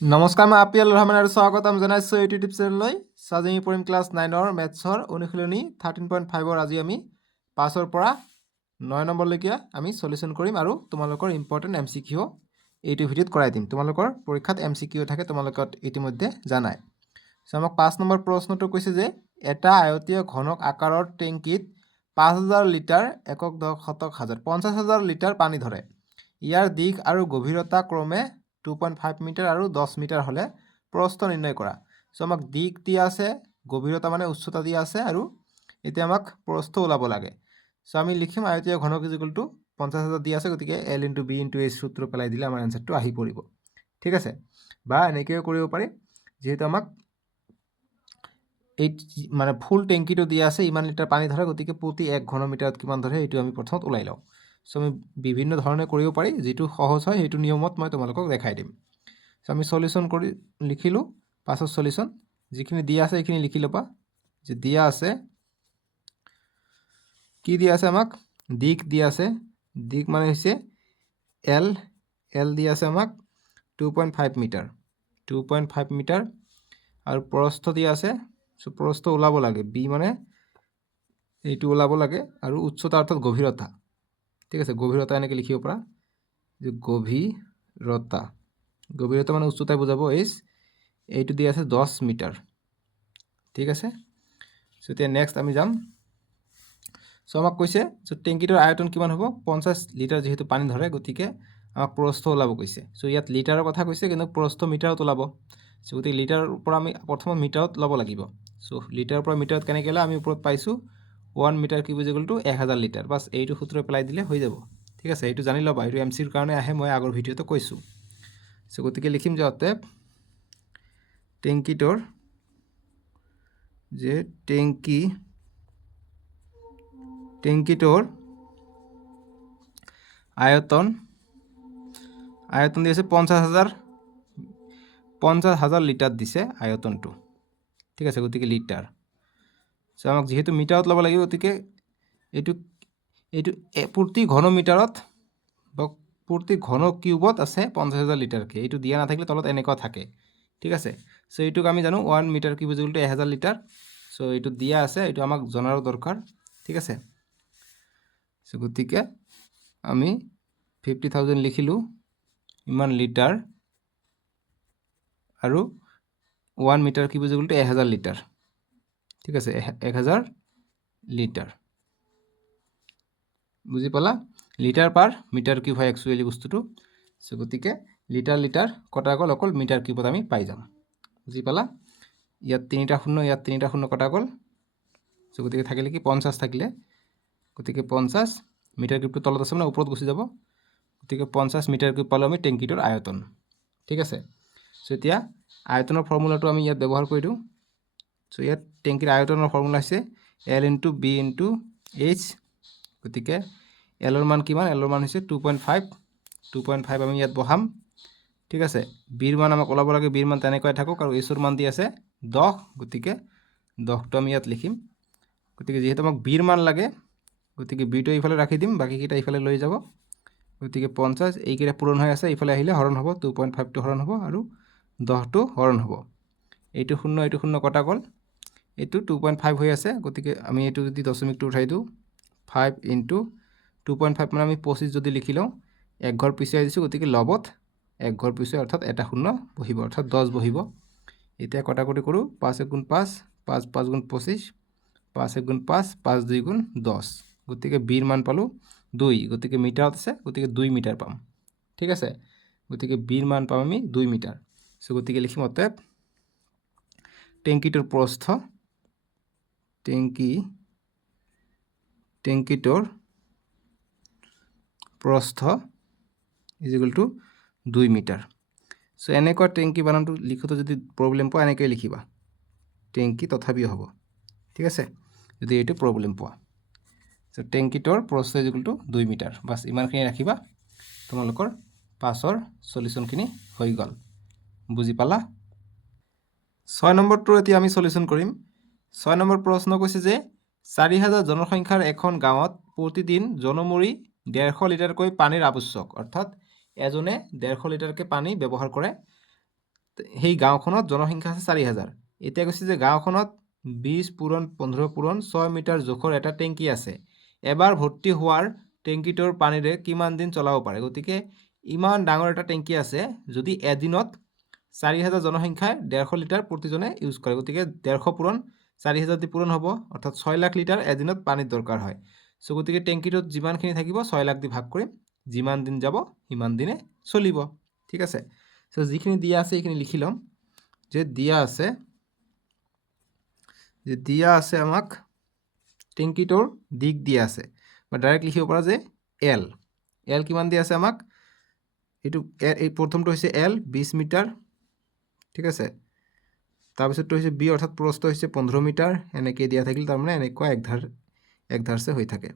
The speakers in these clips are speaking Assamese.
নমস্কাৰ, মই আপিয়াল ৰহমান আৰু স্বাগতম জনাইছোঁ ইউটিউব চেনেললৈ। আজি আমি পঢ়িম ক্লাছ 9ৰ মেথছৰ অনুশীলনী 13.5ৰ আজি আমি 5ৰ পৰা 9 নম্বৰলৈকে আমি সলিউশন কৰিম আৰু তোমালোকৰ ইম্পৰ্টেণ্ট MCQ এইটো ভিডিঅ'ত কৰাই দিম। তোমালোকৰ পৰীক্ষাত MCQ থাকে তোমালোকক ইতিমধ্যে জানাই। আমাক 5 নম্বৰ প্ৰশ্নটো কৈছে যে এটা আয়তীয় ঘনক আকাৰৰ টেংকিত 5000 লিটাৰ একক শতক হাজাৰ 50,000 লিটাৰ পানী ধৰে। ইয়াৰ দিশ আৰু গভীৰতা ক্ৰমে 2.5 মিটাৰ আৰু 10 মিটাৰ হলে প্ৰস্থ নিৰ্ণয় কৰা। আমাক দিক দিয়া আছে, গভীৰতা মানে উচ্চতা দিয়া আছে আৰু এতিয়া আমাক প্ৰস্থ ওলাব লাগে। আমি লিখিম আয়তীয় ঘনক ইকুয়াল টু 50,000 দিয়া আছে, গতিকে L × B × H সূত্ৰ পেলাই দিলে আমাৰ এনসাৰটো আহি পৰিব। ঠিক আছে, বা এনেকৈও কৰিব পাৰি, যেহেতু আমাক এই মানে ফুল টেংকিটো দিয়া আছে ইমান লিটাৰ পানী ধৰে, গতিকে প্ৰতি 1 ঘনমিটাৰত কিমান ধৰে এইটো আমি প্ৰথমত ওলাই লওঁ। আমি বিভিন্ন ধৰণে কৰিব পাৰি, যেটো সহজ হয় সেইটো নিয়মত মই তোমালোকক দেখাই দিম। আমি সলিউশন কৰি লিখিলো, পাছৰ সলিউশন যিখিনি দিয়া আছে এইখিনি লিখি ল'বা। যে দিয়া আছে কি দিয়া আছে, আমাক দিক দিয়া আছে, দিক মানে হৈছে L দিয়া আছে আমাক 2.5 মিটাৰ 2.5 মিটাৰ আৰু প্ৰস্থ দিয়া আছে, প্ৰস্থ ওলাব লাগে B মানে এইটো ওলাব লাগে, আৰু উচ্চতা অৰ্থাৎ গভীৰতা। ঠিক আছে, গভীৰতা এনেকৈ লিখিব পাৰা যে গভীৰতা মানে উচ্চতাই বুজাব H, এইটো দিয়া আছে 10 মিটাৰ। ঠিক আছে, এতিয়া নেক্সট আমি যাম। আমাক কৈছে যে টেংকিটোৰ আয়তন কিমান হ'ব, 50 লিটাৰ যেহেতু পানী ধৰে, গতিকে আমাক প্ৰস্থ ওলাব কৈছে। ইয়াত লিটাৰৰ কথা কৈছে, কিন্তু প্ৰস্থ মিটাৰত ওলাব। গতিকে লিটাৰৰ পৰা আমি প্ৰথমত মিটাৰত ল'ব লাগিব। লিটাৰৰ পৰা মিটাৰত কেনেকৈ ওলাই, আমি ওপৰত পাইছোঁ 1 metre cube equal to 1000 litre. বাছ এইটো সূত্ৰ পেলাই দিলে হৈ যাব। ঠিক আছে, এইটো জানি ল'বা, এইটো MCৰ কাৰণে আহে, মই আগৰ ভিডিঅ'তে কৈছোঁ। গতিকে লিখিম যে অতএব টেংকিটোৰ আয়তন দিয়েছে 50,000 লিটাৰ দিছে আয়তনটো। ঠিক আছে, গতিকে লিটাৰ। আমাক যেহেতু মিটাৰত ল'ব লাগিব, গতিকে এইটো প্ৰতি ঘন মিটাৰত বা প্ৰতি ঘন কিউবত আছে 50,000 লিটাৰকে। এইটো দিয়া নাথাকিলে তলত এনেকুৱা থাকে। ঠিক আছে, এইটোক আমি জানো 1 metre cube equal to 1000 litre. এইটো দিয়া আছে, এইটো আমাক জনাৰো দৰকাৰ। ঠিক আছে, গতিকে আমি 50,000 লিখিলোঁ, ইমান লিটাৰ, আৰু 1 metre cube equal to 1000 litre. ঠিক আছে, 1000 লিটাৰ। বুজি পালা, লিটাৰ পাৰ মিটাৰ কিউব হয় একচুৱেলি বস্তুটো। গতিকে লিটাৰ কটা গ'ল, অকল মিটাৰ কিউবত আমি পাই যাম। বুজি পালা, ইয়াত 3টা শূন্য, ইয়াত 3টা শূন্য কটা গ'ল। গতিকে থাকিলে কি 50 থাকিলে, গতিকে 50 মিটাৰ কিউবটো তলত আছে মানে ওপৰত গুচি যাব। গতিকে 50 মিটাৰ কিউব পালোঁ আমি টেংকিটোৰ আয়তন। ঠিক আছে, এতিয়া আয়তনৰ ফৰ্মুলাটো আমি ইয়াত ব্যৱহাৰ কৰি দিওঁ। ইয়াত টেংকিৰ আয়তনৰ ফৰ্মুলা হৈছে L × B × H। গতিকে এলৰ মান কিমান, এলৰ মান হৈছে 2.5 আমি ইয়াত বহাম। ঠিক আছে, বিৰ মান আমাক ওলাব লাগে, বিৰ মান তেনেকৈ থাকক, আৰু Hৰ মান দি আছে 10, গতিকে 10টো আমি ইয়াত লিখিম। গতিকে যেহেতু আমাক বিৰ মান লাগে, গতিকে বিটো এইফালে ৰাখি দিম, বাকীকেইটা এইফালে লৈ যাব। গতিকে 50 এইকেইটা পূৰণ হৈ আছে, এইফালে আহিলে হৰণ হ'ব, 2.5টো হৰণ হ'ব আৰু 10টো হৰণ হ'ব। এইটো শূন্য কটা গ'ল, এইটো 2.5 হৈ আছে, গতিকে আমি এইটো যদি দশমিকটো উঠাই দিওঁ 5 × 2.5 মানে আমি 25 যদি লিখি লওঁ, 1 ঘৰ পিছুৱাই দিছোঁ, গতিকে লবত 1 ঘৰ পিছুৱাই অৰ্থাৎ এটা শূন্য বহিব, অৰ্থাৎ 10 বহিব। এতিয়া কটাকটি কৰোঁ, 5 × 5 5 5 × 25 5 1 × 5 5 2 × 10। গতিকে বিৰ মান পালোঁ 2, গতিকে মিটাৰত আছে, গতিকে 2 মিটাৰ পাম। ঠিক আছে, গতিকে বিৰ মান পাম আমি 2 মিটাৰ। গতিকে লিখিম অতএব টেংকিটোৰ প্ৰস্থ, টেংকিটোৰ প্ৰস্থ ইকুয়াল টু 2 মিটাৰ। এনেকুৱা টেংকি বানানটো লিখোতে যদি প্ৰব্লেম পোৱা, এনেকৈ লিখিবা, টেংকি তথাপিও হ'ব। ঠিক আছে, যদি এইটো প্ৰব্লেম পোৱা। টেংকিটোৰ প্ৰস্থ ইকুয়াল টু 2 মিটাৰ। বাছ ইমানখিনি ৰাখিবা, তোমালোকৰ পাছৰ সলিউশনখিনি হৈ গ'ল। বুজি পালা। 6 নম্বৰটো এতিয়া আমি সলিউশন কৰিম। 6 নম্বৰ প্ৰশ্ন কৈছে যে 4000 জনসংখ্যাৰ এখন গাঁৱত প্ৰতিদিন জনমূৰি 150 লিটাৰকৈ পানীৰ আৱশ্যক, অৰ্থাৎ এজনে 150 লিটাৰকৈ পানী ব্যৱহাৰ কৰে। সেই গাঁওখনত জনসংখ্যা আছে 4000। এতিয়া কৈছে যে গাঁওখনত 20 পূৰণ 15 পূৰণ 6 মিটাৰ জোখৰ এটা টেংকি আছে। এবাৰ ভৰ্তি হোৱাৰ টেংকিটোৰ পানীৰে কিমান দিন চলাব পাৰে? গতিকে ইমান ডাঙৰ এটা টেংকি আছে, যদি এদিনত 4000 জনসংখ্যাই 150 লিটাৰ প্ৰতিজনে ইউজ কৰে, গতিকে 150 পূৰণ 4000 দি পূৰণ হ'ব, অৰ্থাৎ 6 লাখ লিটাৰ এদিনত পানীৰ দৰকাৰ হয়। চ' গতিকে টেংকিটোত যিমানখিনি থাকিব 6 লাখ দি ভাগ কৰিম, যিমান দিন যাব সিমান দিনে চলিব। ঠিক আছে, চ' যিখিনি দিয়া আছে এইখিনি লিখি ল'ম যে দিয়া আছে আমাক টেংকিটোৰ দিক দিয়া আছে, বা ডাইৰেক্ট লিখিব পৰা যে এল কিমান দিয়া আছে আমাক, এইটো এই প্ৰথমটো হৈছে এল 20 মিটাৰ। ঠিক আছে, তাৰপিছতটো হৈছে বি অৰ্থাৎ প্ৰস্থ হৈছে 15 মিটাৰ। এনেকৈ দিয়া থাকিলে তাৰমানে এনেকুৱা একধাৰছে হৈ থাকে।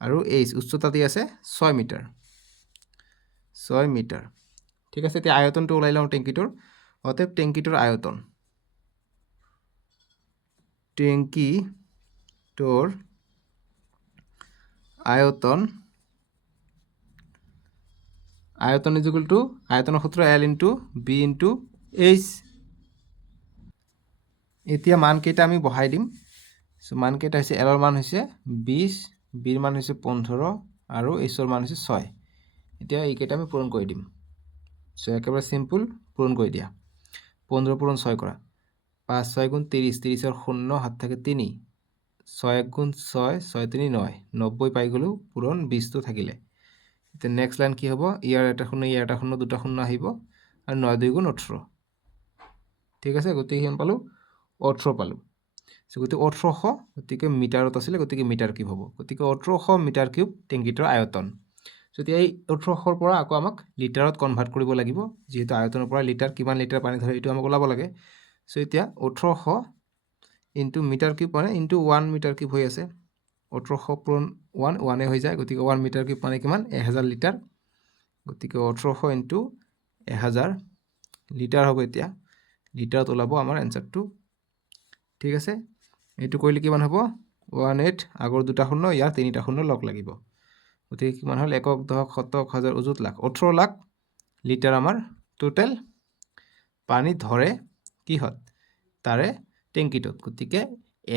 আৰু এইচ উচ্চতা দিয়া আছে 6 মিটাৰ। ঠিক আছে, এতিয়া আয়তনটো ওলাই লওঁ টেংকিটোৰ। অতএব টেংকিটোৰ আয়তন ইজ ইকুৱেল টু আয়তনৰ সূত্ৰ l into b into h. এতিয়া মানকেইটা আমি বহাই দিম। চ' মানকেইটা হৈছে এলৰ মান হৈছে 20, বিৰ মান হৈছে 15 আৰু এইচৰ মান হৈছে 6। এতিয়া এইকেইটা আমি পূৰণ কৰি দিম। চ' একেবাৰে চিম্পুল, পূৰণ কৰি দিয়া। 15 পূৰণ 6 কৰা, 5 6 গুণ 30, 30ৰ 0 হাত থাকে 3, 6 1 গুণ 6, 6 3 9, 90 পাই গ'লোঁ, পূৰণ 20টো থাকিলে। এতিয়া নেক্সট লাইন কি হ'ব, ইয়াৰ এটা শূন্য ইয়াৰ এটা শূন্য দুটা শূন্য আহিব, আৰু 9 2 গুণ 18। ঠিক আছে, গতিকে কিমান পালোঁ? 18 পালোঁ। চ' গতিকে 1800, গতিকে মিটাৰত আছিলে, গতিকে মিটাৰ কিউব হ'ব। গতিকে 1800 মিটাৰ কিউব টেংকিটোৰ আয়তন। যদি এই 1800ৰ পৰা আকৌ আমাক লিটাৰত কনভাৰ্ট কৰিব লাগিব, যিহেতু আয়তনৰ পৰা লিটাৰ কিমান লিটাৰ পানী ধৰে এইটো আমাক ওলাব লাগে। চ' এতিয়া 1800 ইনটু মিটাৰ কিউব মানে ইনটু 1 মিটাৰ কিউব হৈ আছে। 1800 পূৰণ 1 হৈ যায়, গতিকে 1 মিটাৰ কিউব মানে কিমান? 1000 লিটাৰ। গতিকে 1800 ইনটু 1000 লিটাৰ হ'ব। এতিয়া লিটাৰত ওলাব আমাৰ এনচাৰটো। ঠিক আছে, এইটো কৰিলে কিমান হ'ব? 18, আগৰ দুটা শূন্য, ইয়াৰ তিনিটা শূন্য লগ লাগিব, গতিকে কিমান হ'ল? একক, দশক, শতক, হাজাৰ, অযুত, লাখ। 18 লাখ লিটাৰ আমাৰ টোটেল পানী ধৰে কিহত? তাৰে টেংকিটোত। গতিকে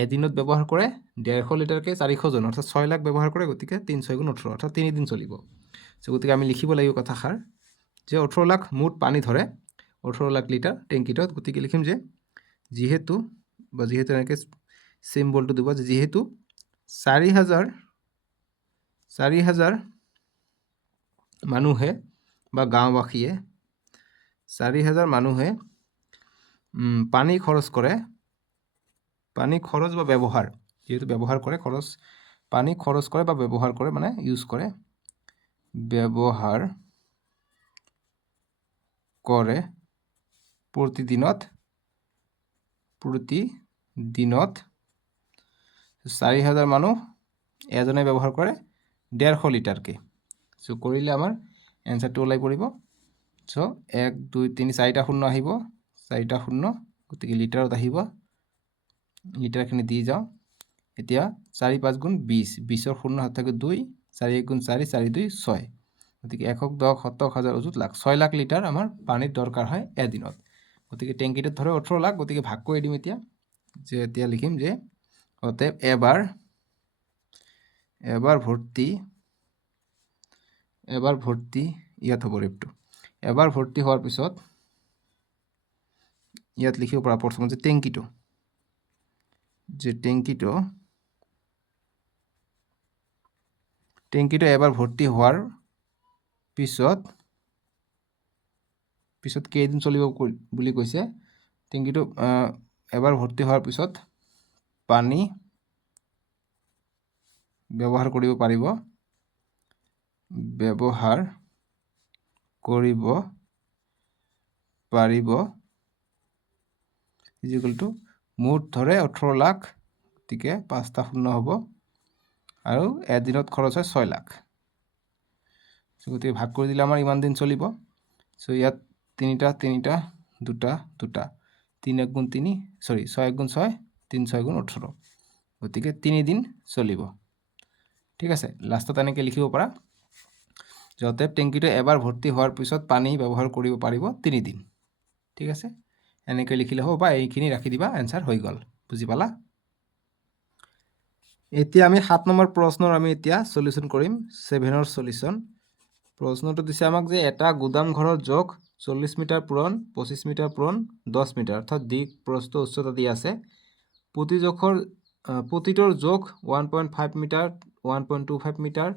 এদিনত ব্যৱহাৰ কৰে 150 লিটাৰকৈ 400 জন, অৰ্থাৎ 6 লাখ ব্যৱহাৰ কৰে, গতিকে 3 6 গুণ 18, অৰ্থাৎ 3 দিন চলিব। চ' গতিকে আমি লিখিব লাগিব কথাষাৰ যে 18 লাখ মুঠ পানী ধৰে 18 লাখ লিটাৰ টেংকিটোত। গতিকে লিখিম যে যিহেতু এনেকৈ চিম্বলটো দিব, যিহেতু 4000 মানুহে বা গাঁওবাসীয়ে 4000 মানুহে পানী খৰচ কৰে, পানী খৰচ বা ব্যৱহাৰ, যিহেতু ব্যৱহাৰ কৰে, পানী খৰচ কৰে বা ব্যৱহাৰ কৰে মানে ইউজ কৰে, ব্যৱহাৰ কৰে প্ৰতিদিনত 4000 মানুহ এজনে ব্যৱহাৰ কৰে 150 লিটাৰকৈ। চ' কৰিলে আমাৰ এনচাৰটো ওলাই পৰিব। চ' 1 2 3 4টা শূন্য আহিব, 4টা শূন্য, গতিকে লিটাৰত আহিব। লিটাৰখিনি দি যাওঁ। এতিয়া 4 5 গুণ 20, 20ৰ শূন্য হাত থাকে 2, 4 1 গুণ 4, 4 2 6, গতিকে একক, দশক, শতক, হাজাৰ, অযুত, লাখ। 6 লাখ লিটাৰ আমাৰ পানীৰ দৰকাৰ হয় এদিনত। গতিকে টেংকিটোত ধৰে 18 লাখ, গতিকে ভাগ কৰি দিম এতিয়া। এতিয়া লিখিম যে অতএব এবাৰ ভৰ্তি ইয়াত হ'ব ৰেপটো। এবাৰ ভৰ্তি হোৱাৰ পিছত ইয়াত লিখিব পৰা প্ৰথমত যে টেংকিটো এবাৰ ভৰ্তি হোৱাৰ পিছত কেইদিন চলিব বুলি কৈছে? টেংকিটো এবাৰ ভৰ্তি হোৱাৰ পিছত পানী ব্যৱহাৰ কৰিব পাৰিব ইজিকুৱেল টু মুঠ ধৰে 18 লাখ, গতিকে 5টা শূন্য হ'ব, আৰু এদিনত খৰচ হয় 6 লাখ। গতিকে ভাগ কৰি দিলে আমাৰ ইমান দিন চলিব। চ' ইয়াত 3টা 2টা 3 1 গুণ 3, 6 1 গুণ 6, 3 6 গুণ 18, গতিকে 3 দিন চলিব। ঠিক আছে, লাষ্টত এনেকৈ লিখিব পাৰা যে অতএব টেংকিটো এবাৰ ভৰ্তি হোৱাৰ পিছত পানী ব্যৱহাৰ কৰিব পাৰিব 3 দিন। ঠিক আছে, এনেকৈ লিখিলে হ'ব বা এইখিনি ৰাখি দিবা, এনচাৰ হৈ গ'ল। বুজি পালা? এতিয়া আমি 7 নম্বৰ প্ৰশ্নৰ আমি এতিয়া সলিউশন কৰিম। 7ৰ সলিউশন। প্ৰশ্নটো দিছে আমাক যে এটা গুদাম ঘৰৰ জোখ 40 মিটাৰ পূৰণ, 25 মিটাৰ পূৰণ, 10 মিটাৰ, অৰ্থাৎ দিক প্ৰস্থ উচ্চতা দিয়ে আছে। প্ৰতিটোৰ জোখ 1.5 মিটাৰ, 1.25 মিটাৰ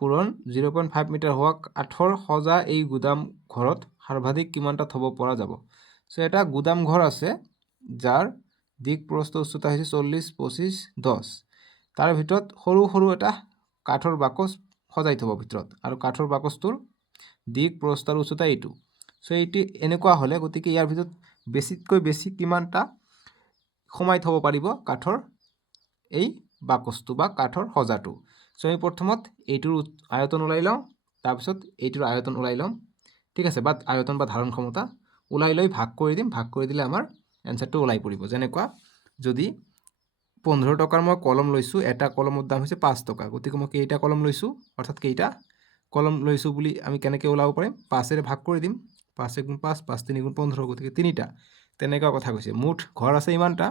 পূৰণ, 0.5 মিটাৰ হোৱা কাঠৰ সজা এই গুদাম ঘৰত সৰ্বাধিক কিমানটা থব পৰা যাব। সো এটা গুদাম ঘৰ আছে যাৰ দিক প্ৰস্থ উচ্চতা হৈছে 40, 25, 10। তাৰ ভিতৰত সৰু সৰু এটা কাঠৰ বাকচ সজাই থব ভিতৰত, আৰু কাঠৰ বাকচটোৰ দিক প্ৰস্থ আৰু উচ্চতা এইটো। সো এইটো এনেকুৱা হ'লে গতিকে ইয়াৰ ভিতৰত বেছিতকৈ বেছি কিমানটা সোমাই থব পাৰিব কাঠৰ এই বাকচটো বা কাঠৰ সজাটো। সো আমি প্ৰথমত এইটোৰ আয়তন ওলাই লওঁ, তাৰপিছত এইটোৰ আয়তন ওলাই ল'ম। ঠিক আছে, বা আয়তন বা ধাৰণ ক্ষমতা ওলাই লৈ ভাগ কৰি দিম। ভাগ কৰি দিলে আমাৰ এনচাৰটো ওলাই পৰিব। যেনেকুৱা যদি 15 টকাৰ মই কলম লৈছোঁ, এটা কলমৰ দাম হৈছে 5 টকা, গতিকে মই কেইটা কলম লৈছোঁ, অৰ্থাৎ কেইটা কলম লৈছোঁ বুলি আমি কেনেকৈ ওলাব পাৰিম? 5ৰে ভাগ কৰি দিম। 5 গুণ 5, 5 3 গুণ 15, গতিকে 3টা। তেনেকুৱা কথা কৈছে। মুঠ ঘৰ আছে ইমানটা,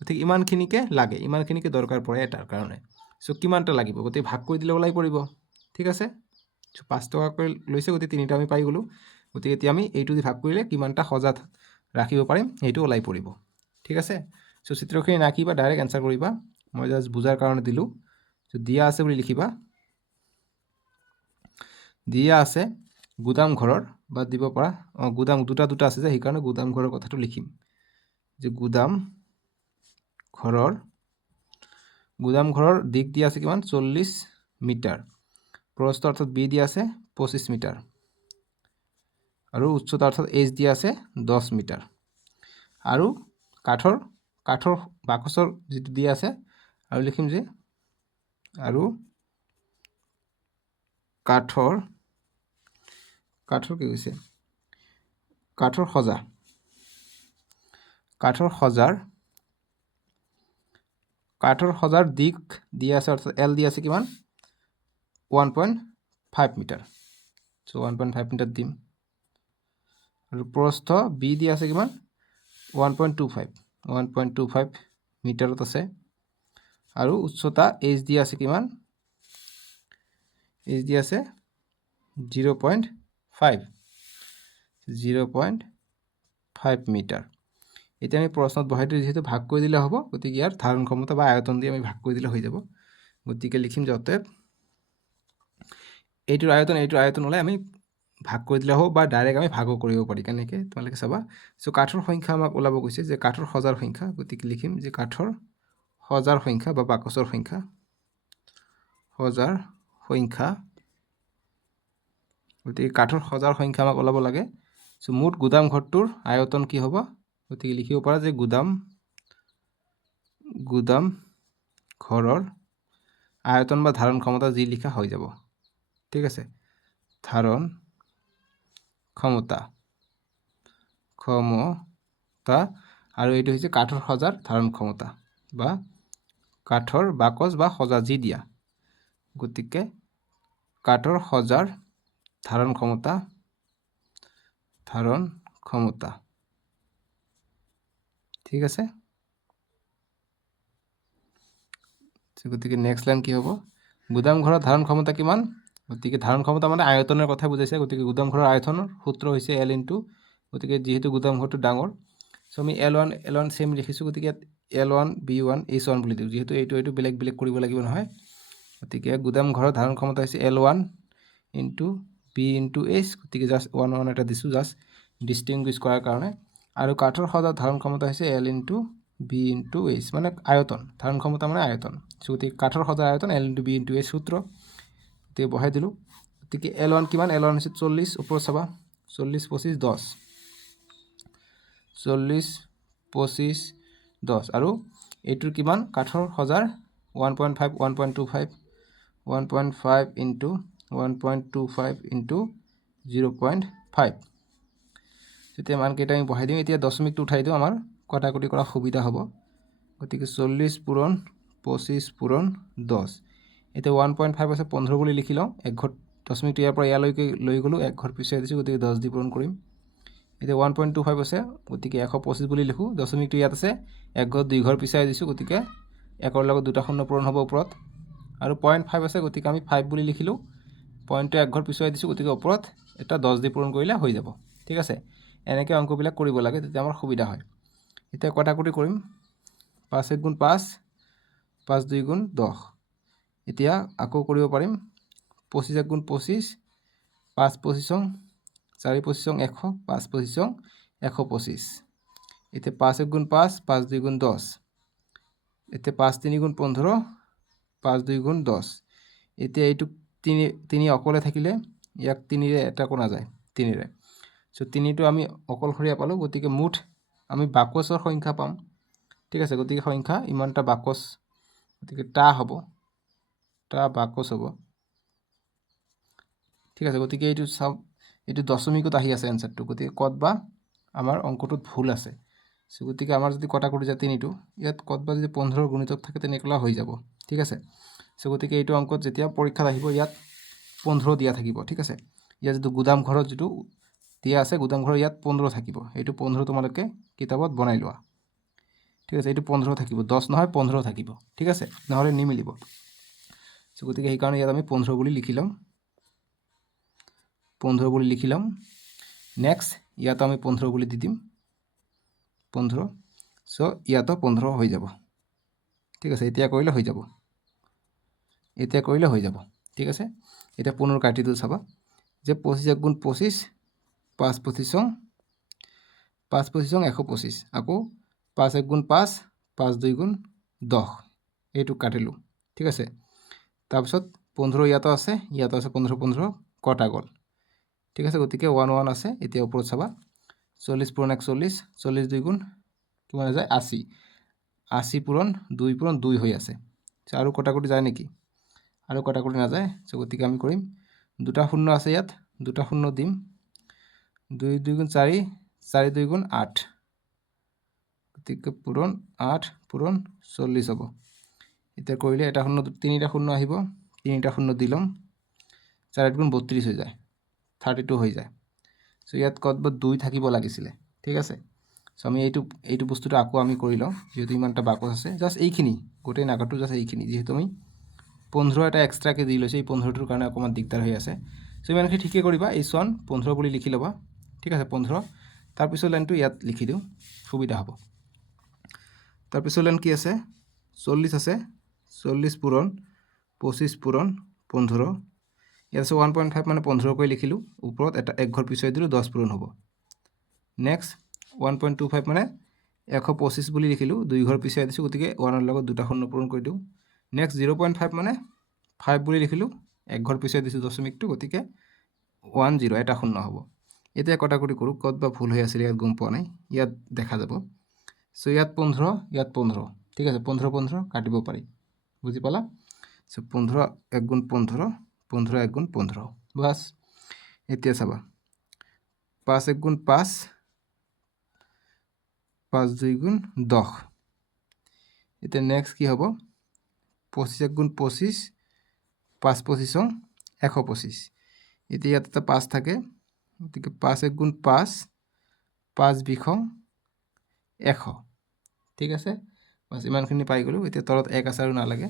গতিকে ইমানখিনিকে লাগে, ইমানখিনিকে দৰকাৰ পৰে এটাৰ কাৰণে। সো কিমানটা লাগিব? গতিকে ভাগ কৰি দিলে ওলাই পৰিব। ঠিক আছে, 5 টকাকৈ লৈছে, গতিকে 3টা আমি পাই গ'লোঁ। গতিকে এতিয়া আমি এইটো দি ভাগ কৰিলে কিমানটা সজাত ৰাখিব পাৰিম সেইটো ওলাই পৰিব। ঠিক আছে, সো চিত্ৰখিনি নাকিবা, ডাইৰেক্ট এনচাৰ কৰিবা। মই জাষ্ট বুজাৰ কাৰণে দিলোঁ। সো দিয়া আছে বুলি লিখিবা। দিয়া আছে গুদাম ঘৰৰ, বা দিব পৰা গুদাম দুটা আছে যে সেইকাৰণে গুদাম ঘৰৰ কথাটো লিখিম, যে গুদাম ঘৰৰ দিক দিয়া আছে কিমান? 40 মিটাৰ। প্ৰস্থ অৰ্থাৎ বি দিয়া আছে 25 মিটাৰ, আৰু উচ্চতা অৰ্থাৎ এইচ দিয়া আছে 10 মিটাৰ। আৰু কাঠৰ বাকচৰ যিটো দিয়া আছে, আৰু লিখিম যে আৰু কাঠৰ কি হৈছে? কাঠৰ সজাৰ দিক দিয়া আছে, অৰ্থাৎ এল দিয়া আছে কিমান? 1.5 মিটাৰ। সো 1.5 মিটাৰ দিম। আৰু প্ৰস্থ বি দিয়া আছে কিমান? 1.25 মিটাৰত আছে। আৰু উচ্চতা এইচ দিয়া আছে কিমান? এইচ দিয়া আছে 0.5 মিটাৰ। এতিয়া আমি প্ৰশ্নত বহাই দিওঁ, যিহেতু ভাগ কৰি দিলে হ'ব, গতিকে ইয়াৰ ধাৰণ ক্ষমতা বা আয়তন দিয়ে আমি ভাগ কৰি দিলে হৈ যাব। গতিকে লিখিম যে অতএব এইটোৰ আয়তন ওলাই আমি ভাগ কৰি দিলে হ'ব, বা ডাইৰেক্ট আমি ভাগো কৰিব পাৰি। কেনেকৈ তোমালোকে চাবা। সো কাঠৰ সংখ্যা আমাক ওলাব কৈছে, যে কাঠৰ সজাৰ সংখ্যা। গতিকে লিখিম যে কাঠৰ সজাৰ সংখ্যা বা বাকচৰ সংখ্যা, গতিকে কাঠৰ সজাৰ সংখ্যা আমাক ওলাব লাগে। সো মুঠ গুদাম ঘৰটোৰ আয়তন কি হ'ব? গতিকে লিখিব পাৰা যে গুদাম ঘৰৰ আয়তন বা ধাৰণ ক্ষমতা যি লিখা হৈ যাব। ঠিক আছে, ধাৰণ ক্ষমতা, আৰু এইটো হৈছে কাঠৰ সজাৰ ধাৰণ ক্ষমতা, বা কাঠৰ বাকচ বা সজা যি দিয়া। গতিকে কাঠৰ সজাৰ ধাৰণ ক্ষমতা। ঠিক আছে, গতিকে নেক্সট লাইন কি হ'ব? গুদাম ঘৰৰ ধাৰণ ক্ষমতা কিমান? গতিকে ধাৰণ ক্ষমতা মানে আয়তনৰ কথা বুজাইছে। গতিকে গুদাম ঘৰৰ আয়তনৰ সূত্ৰ হৈছে L ইনটু, গতিকে যিহেতু গুদাম ঘৰটো ডাঙৰ, সো আমি L1 চেম লিখিছোঁ। গতিকে L1 B1 H1 বুলি দিওঁ, যিহেতু এইটো বেলেগ কৰিব লাগিব নহয়। গতিকে গুদাম ঘৰৰ ধাৰণ ক্ষমতা হৈছে L1 into B into H, গতিকে জাষ্ট 1 এটা দিছোঁ, জাষ্ট ডিষ্টিংগুইছ কৰাৰ কাৰণে। আৰু কাঠৰ সজাৰ ধাৰণ ক্ষমতা হৈছে L into B into H, মানে আয়তন। ধাৰণ ক্ষমতা মানে আয়তন। সো গতিকে কাঠৰ সজাৰ আয়তন L into B into H সূত্ৰ, গতিকে বহাই দিলোঁ। গতিকে L1 কিমান? L1 হৈছে 40, ওপৰত চাবা 40, 25, 10, 40, 25, 10। আৰু এইটোৰ কিমান? কাঠৰ সজাৰ 1.5 ইনটু 1.25 ইনটু 0.5। তেতিয়া মানকেইটা আমি বহাই দিওঁ। এতিয়া দশমিকটো উঠাই দিওঁ, আমাৰ কটাকটি কৰা সুবিধা হ'ব। গতিকে 40 পূৰণ 25 পূৰণ 10। এতিয়া 1.5 আছে, 15 বুলি লিখি লওঁ। এক ঘৰ দশমিকটো ইয়াৰ পৰা ইয়ালৈকে লৈ গ'লোঁ, এক ঘৰ পিছুৱাই দিছোঁ, গতিকে 10 দি পূৰণ কৰিম। এতিয়া 1.25 আছে, গতিকে 125 বুলি লিখোঁ। দশমিকটো ইয়াত আছে, এক ঘৰ দুই ঘৰ পিছাই দিছোঁ, গতিকে একৰ লগত দুটা শূন্য পূৰণ হ'ব ওপৰত। আৰু 0.5 আছে, গতিকে আমি 5 বুলি লিখিলোঁ। পইণ্টটো এক ঘৰ পিছুৱাই দিছোঁ, গতিকে ওপৰত এটা 10 দি পূৰণ কৰিলে হৈ যাব। ঠিক আছে, এনেকৈ অংকবিলাক কৰিব লাগে, তেতিয়া আমাৰ সুবিধা হয়। এতিয়া কটাকটি কৰিম। 5 1 গুণ 5, 5 2 গুণ 10। এতিয়া আকৌ কৰিব পাৰিম। 25 1 গুণ 25, 5 25 4 25 100, 5 25 125। এতিয়া 5 1 গুণ 5, 5 2 গুণ 10। এতিয়া 5 3 গুণ 15, 5 2 গুণ 10। এতিয়া এইটো তিনি অকলে থাকিলে ইয়াক 3ৰে এটা কোণা যায়, 3ৰে। চ' 3টো আমি অকলশৰীয়া পালোঁ, গতিকে মুঠ আমি বাকচৰ সংখ্যা পাম। ঠিক আছে, গতিকে সংখ্যা ইমানটা বাকচ, গতিকে টা হ'ব, টা বাকচ হ'ব। ঠিক আছে, গতিকে এইটো চাওক, এইটো দশমিকত আহি আছে এনচাৰটো, গতিকে ক'ত বা আমাৰ অংকটোত ভুল আছে। চ' গতিকে আমাৰ যদি কটাকটি যায় 3টো, ইয়াত ক'ত বা যদি 15 গুণিতক থাকে তেনেকুৱা হৈ যাব। ঠিক আছে, চ' গতিকে এইটো অংকত যেতিয়া পৰীক্ষাত আহিব ইয়াত 15 দিয়া থাকিব। ঠিক আছে, ইয়াত যিটো গুদাম ঘৰত যিটো দিয়া আছে, গুদাম ঘৰৰ ইয়াত 15 থাকিব। এইটো 15 তোমালোকে কিতাপত বনাই লোৱা। ঠিক আছে, এইটো 15 থাকিব, 10 নহয় 15 থাকিব। ঠিক আছে, নহ'লে নিমিলিব। চ' গতিকে সেইকাৰণে ইয়াত আমি 15 বুলি লিখি ল'ম, 15 বুলি লিখি ল'ম। নেক্সট ইয়াতো আমি 15 বুলি দি দিম, 15। চ' ইয়াতো 15 হৈ যাব। ঠিক আছে, এতিয়া কৰিলে হৈ যাব, এতিয়া কৰিলে হৈ যাব। ঠিক আছে, এতিয়া পুনৰ কাটি দিওঁ, চাবা যে 25 1 গুণ 25, 5 25 5 25 125। আকৌ 5 1 গুণ 5, 5 2 গুণ 10, এইটো কাটিলোঁ। ঠিক আছে, তাৰপিছত 15 ইয়াতো আছে, ইয়াতো আছে, 15 15 কটা গ'ল। ঠিক আছে, গতিকে 1 1 আছে। এতিয়া ওপৰত চাবা, 40 পূৰণ 1 40, 40 2 গুণ কিমান হৈ যায় 80, 80 পূৰণ 2 হৈ আছে। আৰু কটাকটি যায় নেকি? আৰু কটাকটি নাযায়। চ' গতিকে আমি কৰিম, দুটা শূন্য আছে ইয়াত, দুটা শূন্য দিম। 2 2 গুণ 4, 4 2 গুণ 8, গতিকে পূৰণ 8 পূৰণ 40 হ'ব। এতিয়া কৰিলে এটা শূন্য, তিনিটা শূন্য আহিব, তিনিটা শূন্য দি ল'ম, 4 গুণ 32 হৈ যায়, 32 হৈ যায়। চ' ইয়াত ক'ৰবাত 2 থাকিব লাগিছিলে। ঠিক আছে, চ' আমি এইটো বস্তুটো আকৌ আমি কৰি লওঁ, যিহেতু ইমানটা বাকচ আছে। জাষ্ট এইখিনি, গোটেই নাগাটো জাষ্ট এইখিনি, যিহেতু আমি 15 এটা এক্সট্ৰাকৈ দি লৈছোঁ, এই 15টোৰ কাৰণে অকণমান দিগদাৰ হৈ আছে। চ' ইমানখিনি ঠিকেই কৰিবা, এই 15 বুলি লিখি ল'বা। ঠিক আছে, 15। তাৰপিছত লাইনটো ইয়াত লিখি দিওঁ, সুবিধা হ'ব। তাৰপিছত লাইন কি আছে, 40 আছে, 40 পূৰণ 25 পূৰণ 15। ইয়াত আছে 1.5, মানে 15 কৰি লিখিলোঁ, ওপৰত এটা এক ঘৰ পিছুৱাই দিলোঁ, 10 পূৰণ হ'ব। নেক্সট 1.25 মানে 125 বুলি লিখিলোঁ, 2 ঘৰ পিছুৱাই দিছোঁ, গতিকে 1ৰ লগত দুটা শূন্য পূৰণ কৰি দিওঁ। নেক্সট 0.5 মানে 5 বুলি লিখিলোঁ, এক ঘৰ পিছুৱাই দিছোঁ দশমিকটো, গতিকে 10 এটা শূন্য হ'ব। এতিয়া কটাকটি কৰোঁ, ক'ত বা ভুল হৈ আছিলে ইয়াত গম পোৱা নাই, ইয়াত দেখা যাব। চ' ইয়াত 15, ইয়াত 15। ঠিক আছে, 15 15 কাটিব পাৰি, বুজি পালা? চ' 15 1 গুণ 15, 15 1 গুণ 15, বাছ। এতিয়া চাবা, 5 1 গুণ 5, 5 2 গুণ 10। এতিয়া নেক্সট কি হ'ব, 25 1 গুণ 25, 5 25 125। এতিয়া ইয়াত এটা 5 থাকে, গতিকে 5 1 গুণ 5, 5 20 100। ঠিক আছে, বাছ ইমানখিনি পাই গ'লোঁ। এতিয়া তলত 1 আছে আৰু নালাগে।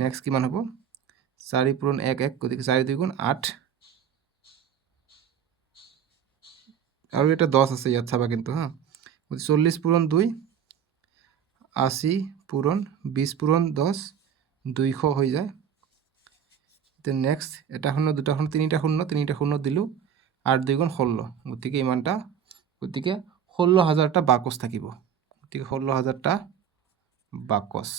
নেক্সট কিমান হ'ব, 4 পূৰণ 1 1, গতিকে 4 2 গুণ 8, আৰু এটা 10 আছে ইয়াত, চাবা কিন্তু হা। 40 পূৰণ 2, 80 পূৰণ 20 পূৰণ 10, 200 হৈ যায়। এতিয়া নেক্সট এটা শূন্য, দুটা শূন্য, তিনিটা শূন্য দিলোঁ, 8 2 গুণ 16, গতিকে ইমানটা, গতিকে 16,000টা বাকচ থাকিব। গতিকে 16,000টা বাকচ,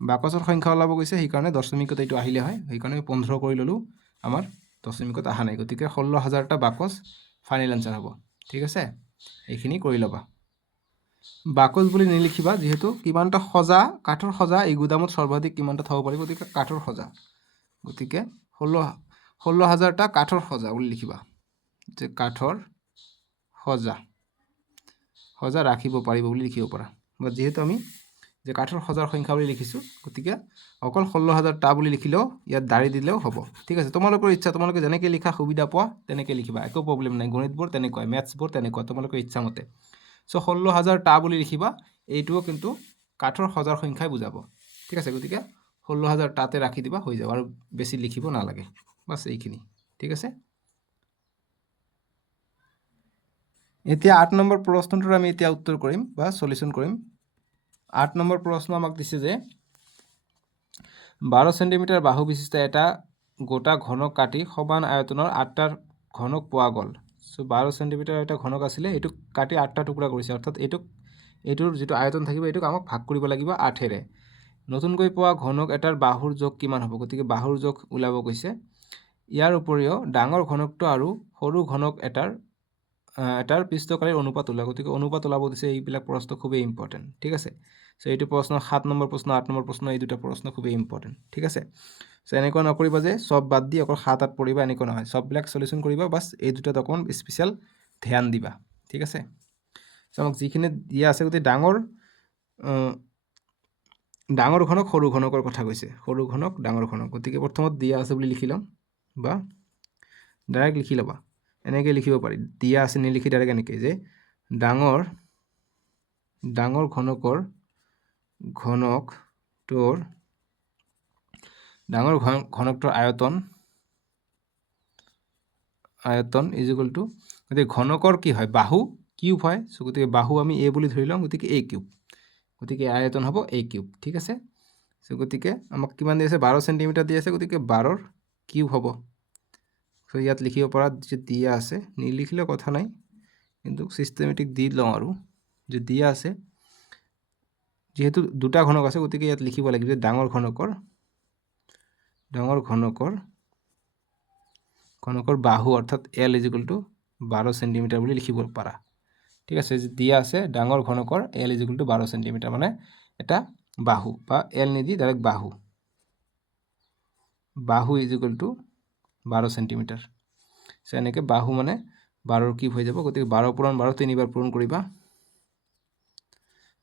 বাকচৰ সংখ্যা ওলাব গৈছে, সেইকাৰণে দশমিকত এইটো আহিলে হয়, সেইকাৰণে 15 কৰি ল'লোঁ, আমাৰ দশমিকত অহা নাই, গতিকে 16,000টা বাকচ ফাইনেল এনচাৰ হ'ব। ঠিক আছে, এইখিনি কৰি ল'বা। বাকচ বুলি নিলিখিবা, যিহেতু কিমানটা সজা, কাঠৰ সজা এই গুদামত সৰ্বাধিক কিমানটা থ'ব পাৰিব, গতিকে কাঠৰ সজা, গতিকে 16,000টা কাঠৰ সজা বুলি লিখিবা, যে কাঠৰ সজা ৰাখিব পাৰিব বুলি লিখিব পাৰা। যিহেতু আমি যে কাঠৰ সজাৰ সংখ্যা বুলি লিখিছোঁ, গতিকে অকল 16,000টা বুলি লিখিলেও ইয়াত দাঁড়ি দিলেও হ'ব। ঠিক আছে, তোমালোকৰ ইচ্ছা, তোমালোকে যেনেকৈ লিখা সুবিধা পোৱা তেনেকৈ লিখিবা, একো প্ৰব্লেম নাই। গণিতবোৰ তেনেকুৱাই, মেথছবোৰ তেনেকুৱা, তোমালোকৰ ইচ্ছামতে। চ' 16,000টা বুলি লিখিবা, এইটোও কিন্তু কাঠৰ সজাৰ সংখ্যাই বুজাব। ঠিক আছে, গতিকে 16,000টাতে ৰাখি দিবা, হৈ যাব, আৰু বেছি লিখিব নালাগে, বাছ এইখিনি। ঠিক আছে, এতিয়া 8 নম্বৰ প্ৰশ্নটোৰ আমি এতিয়া উত্তৰ কৰিম বা সলিউশ্যন কৰিম। 8 নম্বৰ প্ৰশ্ন আমাক দিছে যে 12 সেন্টিমিটাৰ বাহু বিশিষ্ট এটা গোটা ঘনক কাটি সমান আয়তনৰ 8টা ঘনক পোৱা গ'ল। চ' 12 সেন্টিমিটাৰ এটা ঘনক আছিলে, এইটোক কাটি 8টা টুকুৰা কৰিছে, অৰ্থাৎ এইটোৰ যিটো আয়তন থাকিব এইটোক আমাক ভাগ কৰিব লাগিব 8ৰে। নতুনকৈ পোৱা ঘনক এটাৰ বাহুৰ যোগ কিমান হ'ব? গতিকে বাহুৰ যোগ ওলাব কৈছে। ইয়াৰ উপৰিও ডাঙৰ ঘনকটো আৰু সৰু ঘনক এটাৰ পৃষ্ঠকালীৰ অনুপাত ওলাব। গতিকে অনুপাত ওলাব দিছে। এইবিলাক প্ৰশ্ন খুবেই ইম্পৰ্টেণ্ট। ঠিক আছে, চ' এইটো প্ৰশ্ন 7 নম্বৰ প্ৰশ্ন, 8 নম্বৰ প্ৰশ্ন, এই দুটা প্ৰশ্ন খুবেই ইম্পৰ্টেণ্ট। ঠিক আছে, চ' এনেকুৱা নকৰিবা যে চব বাদ দি অকল 7, 8 পঢ়িবা, এনেকুৱা নহয়। চববিলাক সলিউশ্যন কৰিবা, বাছ এই দুটাত অকণমান স্পেচিয়েল ধ্যান দিবা। ঠিক আছে, চ' আমাক যিখিনি দিয়া আছে, গতিকে ডাঙৰ ঘনক সৰু ঘনকৰ কথা কৈছে, সৰু ঘনক ডাঙৰ ঘনক। গতিকে প্ৰথমত দিয়া আছে বুলি লিখি ল'ম, বা ডাইৰেক্ট লিখি ল'বা, এনেকৈ লিখিব পাৰি। দিয়া আছে নিলিখি ডাইৰেক্ট এনেকৈ যে ডাঙৰ ঘনকৰ ঘনকটোৰ আয়তন ইজ ইকুৱেল টু, গতিকে ঘনকৰ কি হয়? বাহু কিউব হয়। চ' গতিকে বাহু আমি এ বুলি ধৰি লওঁ, গতিকে এ কিউব, গতিকে আয়তন হ'ব এ কিউব। ঠিক আছে, চ' গতিকে আমাক কিমান দি আছে? 12 সেন্টিমিটাৰ দি আছে, গতিকে 12ৰ কিউব হ'ব। চ' ইয়াত লিখিব পৰা যে দিয়া আছে, নিলিখিলেও কথা নাই, কিন্তু চিষ্টেমেটিক দি লওঁ আৰু যে দিয়া আছে। যিহেতু দুটা ঘনক আছে, গতিকে ইয়াত লিখিব লাগিব যে ডাঙৰ ঘনকৰ বাহু, অৰ্থাৎ L is equal to 12 centimetre বুলি লিখিব পাৰা। ঠিক আছে, দিয়া আছে ডাঙৰ ঘনকৰ L is equal to 12 centimetre, মানে এটা বাহু, বা এল নিদি ডাইৰেক্ট বাহু is equal to 12 centimetre. So' এনেকৈ বাহু মানে 12ৰ কিউব হৈ যাব। গতিকে 12 পূৰণ 12 তিনিবাৰ পূৰণ কৰিবা।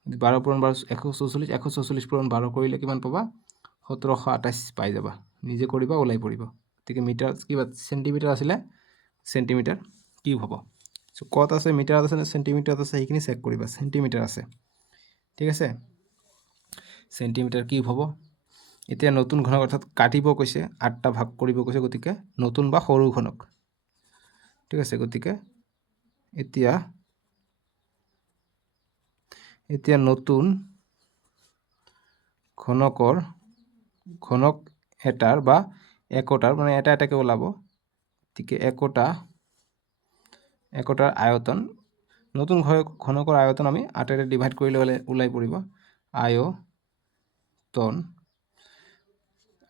12 পূৰণ 12 144, 144 পূৰণ 12 কৰিলে কিমান পাবা? 1728 পাই যাবা। নিজে কৰিবা, ওলাই পৰিব। গতিকে মিটাৰ কিবা সেন্টিমিটাৰ আছিলে, সেন্টিমিটাৰ কিউব হ'ব। চ' ক'ত আছে? মিটাৰত আছে নে সেন্টিমিটাৰত আছে? সেইখিনি চেক কৰিবা। সেন্টিমিটাৰ আছে। ঠিক আছে, সেন্টিমিটাৰ কিউব হ'ব। এতিয়া নতুন ঘনক, অৰ্থাৎ কাটিব কৈছে, 8টা ভাগ কৰিব কৈছে, গতিকে নতুন বা সৰু ঘনক। ঠিক আছে, গতিকে এতিয়া নতুন ঘনক এটাৰ বা একোটাৰ, মানে এটা এটাকে ওলাব, গতিকে একোটাৰ আয়তন, নতুন ঘনকৰ আয়তন আমি 8ৰে ডিভাইড কৰিলে ওলাই পৰিব।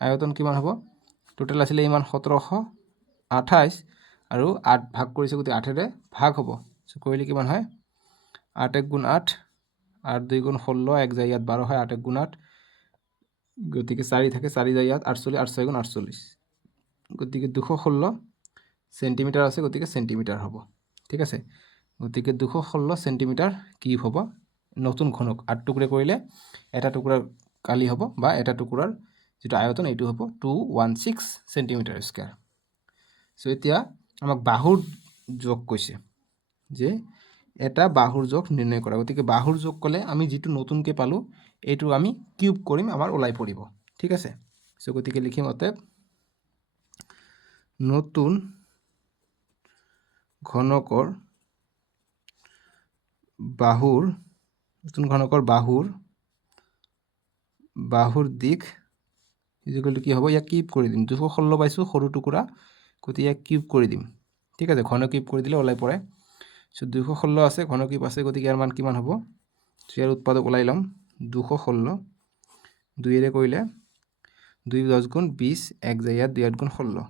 আয়তন কিমান হ'ব? টোটেল আছিলে ইমান 1728, আৰু 8 ভাগ কৰিছে, গতিকে 8ৰে ভাগ হ'ব। চ' কৰিলে কিমান হয়? 8 1 গুণ 8, 8 2 গুণ 16, 1 যায় ইয়াত 12 হয়, 8 1 গুণ 8, গতিকে 4 থাকে, 4 যায় ইয়াত 48, 8 6 গুণ 48, গতিকে 216 সেন্টিমিটাৰ আছে, গতিকে সেন্টিমিটাৰ হ'ব। ঠিক আছে, গতিকে 216 সেন্টিমিটাৰ কিউব হ'ব নতুন ঘনক। 8 টুকুৰা কৰিলে এটা টুকুৰাৰ কালি হ'ব, বা এটা টুকুৰাৰ যিটো আয়তন এইটো হ'ব 216 সেন্টিমিটাৰ স্কোৱাৰ। চ' এতিয়া আমাক বাহুৰ যোগ কৈছে, যে এটা বাহুৰ যোগ নিৰ্ণয় কৰা। গতিকে বাহুৰ যোগ ক'লে আমি যিটো নতুনকৈ পালোঁ, এইটো আমি কিউব কৰিম, আমাৰ ওলাই পৰিব। ঠিক আছে, চ' গতিকে লিখিম অতএব নতুন ঘনকৰ বাহুৰ দিশ ইজিকেলটো কি হ'ব? ইয়াক কিউব কৰি দিম। 216 পাইছোঁ সৰু টুকুৰা, গতিকে ইয়াক কিউব কৰি দিম। ঠিক আছে, ঘন কিউব কৰি দিলে ওলাই পৰে। চ' 216 আছে, ঘন কিউব আছে, গতিকে ইয়াৰ মান কিমান হ'ব? ইয়াৰ উৎপাদক ওলাই ল'ম। 216 2ৰে কৰিলে 2 10 গুণ 20, 1 যায় ইয়াত 2 8 গুণ 16,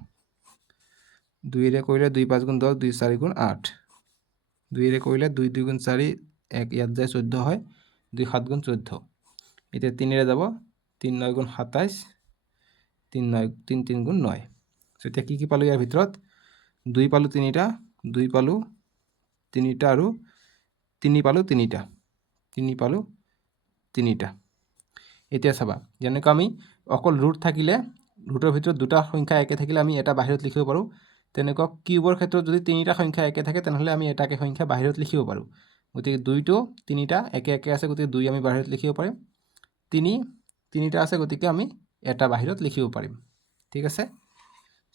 2ৰে কৰিলে 2 5 গুণ 10, 2 4 গুণ 8, 2ৰে কৰিলে 2 2 গুণ 4, 1 ইয়াত যায় 14 হয়, 2 7 গুণ 14, এতিয়া 3ৰে যাব 3 9 গুণ 27, 3 3 গুণ 9। এতিয়া কি পালোঁ ইয়াৰ ভিতৰত? 2 পালোঁ 3টা, 2 পালোঁ 3টা, আৰু 3 পালোঁ 3টা, 3 পালোঁ 3টা। এতিয়া চাবা যেনেকৈ আমি অকল ৰুট থাকিলে ৰুটৰ ভিতৰত দুটা সংখ্যা একে থাকিলে আমি এটা বাহিৰত লিখিব পাৰোঁ, তেনেকুৱা কিউবৰ ক্ষেত্ৰত যদি তিনিটা সংখ্যা একে থাকে তেনেহ'লে আমি এটাকে সংখ্যা বাহিৰত লিখিব পাৰোঁ। গতিকে 2টো তিনিটা একে একে আছে, গতিকে 2 আমি বাহিৰত লিখিব পাৰিম। 3 আছে, গতিকে আমি এটা বাহিৰত লিখিব পাৰিম। ঠিক আছে,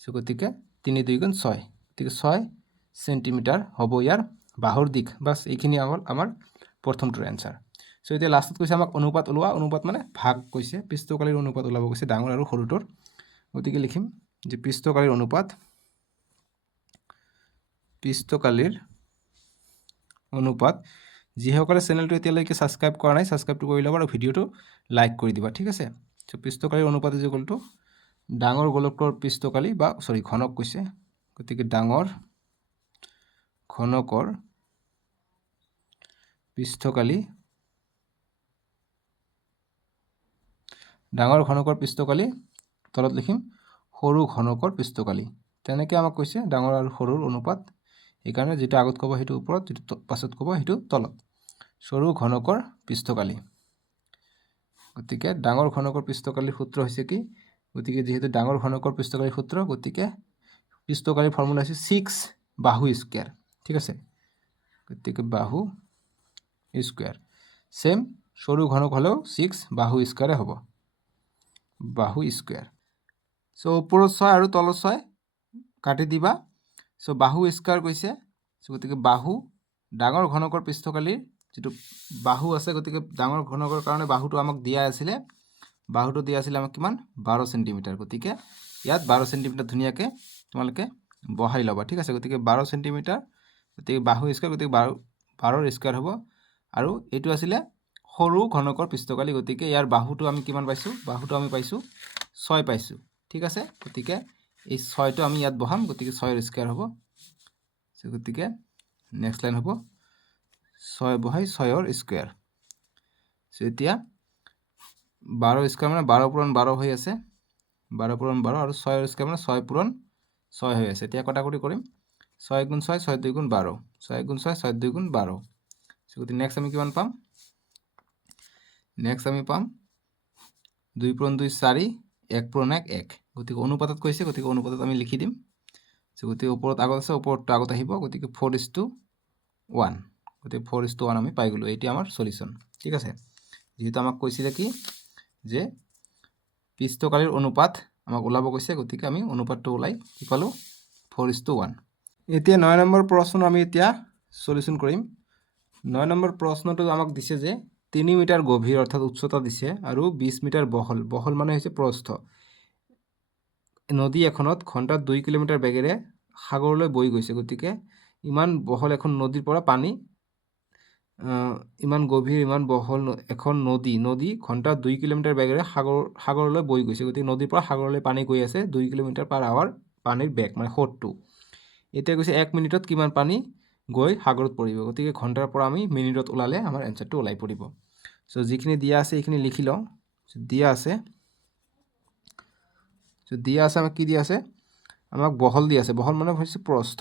চ' গতিকে 3 2 গুণ 6, গতিকে 6 চেণ্টিমিটাৰ হ'ব ইয়াৰ বাহুৰ দিশ। বাছ এইখিনি আমাৰ প্ৰথমটোৰ এনচাৰ। চ' এতিয়া লাষ্টত কৈছে আমাক অনুপাত ওলোৱা। অনুপাত মানে ভাগ কৈছে, পৃষ্ঠকালীৰ অনুপাত ওলাব কৈছে ডাঙৰ আৰু সৰুটোৰ। গতিকে লিখিম যে পৃষ্ঠকালীৰ অনুপাত যিসকলে চেনেলটো এতিয়ালৈকে ছাবস্ক্ৰাইব কৰা নাই ছাবস্ক্ৰাইবটো কৰি ল'ব আৰু ভিডিঅ'টো লাইক কৰি দিবা। ঠিক আছে, চ' পৃষ্ঠকালীৰ অনুপাত ইকুৱেলটো ডাঙৰ গোলকৰ পৃষ্ঠকালি বা ঘনক কৈছে, গতিকে ডাঙৰ ঘনকৰ পৃষ্ঠকালি তলত লিখিম সৰু ঘনকৰ পৃষ্ঠকালি। তেনেকৈ আমাক কৈছে ডাঙৰ আৰু সৰুৰ অনুপাত, সেইকাৰণে যিটো আগত ক'ব সেইটো ওপৰত, যিটো পাছত ক'ব সেইটো তলত। সৰু ঘনকৰ পৃষ্ঠকালি, গতিকে ডাঙৰ ঘনকৰ পৃষ্ঠকালিৰ সূত্ৰ হৈছে কি? গতিকে যিহেতু ডাঙৰ ঘনকৰ পৃষ্ঠকালিৰ সূত্ৰ, গতিকে পৃষ্ঠকালিৰ ফৰ্মুলা হৈছে 6 বাহু স্কুৱেৰ। ঠিক আছে, গতিকে বাহু স্কুৱেৰ সেম সৰু ঘনক হ'লেও 6 বাহু স্কুৱেৰে হ'ব, বাহু স্কুৱেৰ। চ' ওপৰত 6 আৰু তলত 6 কাটি দিবা। চ' বাহু স্কুৱেৰ কৈছে, চ' গতিকে বাহু ডাঙৰ ঘনকৰ পৃষ্ঠকালিৰ যিটো বাহু আছে, গতিকে ডাঙৰ ঘনকৰ কাৰণে বাহুটো আমাক দিয়া আছিলে, আমাক কিমান 12 চেণ্টিমিটাৰ। গতিকে ইয়াত 12 চেণ্টিমিটাৰ ধুনীয়াকৈ তোমালোকে বহাই ল'বা। ঠিক আছে, গতিকে 12 চেণ্টিমিটাৰ, গতিকে বাহু স্কুৱেৰ, গতিকে 12ৰ স্কুৱেৰ হ'ব। আৰু এইটো আছিলে সৰু ঘনকৰ পৃষ্ঠকালি, গতিকে ইয়াৰ বাহুটো আমি কিমান পাইছোঁ? বাহুটো আমি পাইছোঁ 6 পাইছোঁ। ঠিক আছে, গতিকে এই 6টো আমি ইয়াত বহাম, গতিকে 6ৰ স্কুৱেৰ হ'ব। গতিকে নেক্সট লাইন হ'ব 6 বহাই 6ৰ স্কুৱেৰ। এতিয়া 12 স্কুৱেৰ মানে 12 পূৰণ 12 হৈ আছে, 12 পূৰণ 12, আৰু 6ৰ স্কুৱেৰ মানে 6 পূৰণ 6 হৈ আছে। এতিয়া কটাকটি কৰিম, 6 গুণ 6, 6 2 গুণ 12, 6 গুণ 6, 6 2 গুণ 12। গতিকে নেক্সট আমি কিমান পাম? নেক্সট আমি পাম 2 পূৰণ 2 4, 1 পূৰণ 1 1। গতিকে অনুপাতত কৈছে, গতিকে অনুপাতত আমি লিখি দিম। গতিকে ওপৰত আগত আছে, ওপৰটো আগত আহিব, গতিকে 4:1, গতিকে 4:1 আমি পাই গ'লোঁ। এইটো আমাৰ সলিউশ্যন। ঠিক আছে, যিহেতু আমাক কৈছিলে কি যে পৃষ্ঠকালিৰ অনুপাত আমাক ওলাব কৈছে, গতিকে আমি অনুপাতটো ওলাই কি পালোঁ? 4:1। এতিয়া 9 নম্বৰ প্ৰশ্ন আমি এতিয়া সলিউশ্যন কৰিম। 9 নম্বৰ প্ৰশ্নটো আমাক দিছে যে 3 মিটাৰ গভীৰ অৰ্থাৎ উচ্চতা দিছে আৰু 20 মিটাৰ বহল, বহল মানে হৈছে প্ৰস্থ, নদী এখনত ঘণ্টাত 2 কিলোমিটাৰ বেগেৰে সাগৰলৈ বৈ গৈছে। গতিকে ইমান বহল এখন নদীৰ পৰা পানী, ইমান গভীৰ ইমান বহল এখন নদী ঘণ্টাত 2 কিলোমিটাৰ বেগেৰে সাগৰলৈ বৈ গৈছে। গতিকে নদীৰ পৰা সাগৰলৈ পানী গৈ আছে 2 কিলোমিটাৰ পাৰ আৱাৰ পানীৰ বেগ মানে সোঁতটো। এতিয়া কৈছে 1 মিনিটত কিমান পানী গৈ সাগৰত পৰিব। গতিকে ঘণ্টাৰ পৰা আমি মিনিটত ওলালে আমাৰ এনচাৰটো ওলাই পৰিব। চ' যিখিনি দিয়া আছে এইখিনি লিখি লওঁ। দিয়া আছে আমাক কি দিয়া আছে? আমাক বহল দিয়া আছে, বহল মানে হৈছে প্ৰস্থ,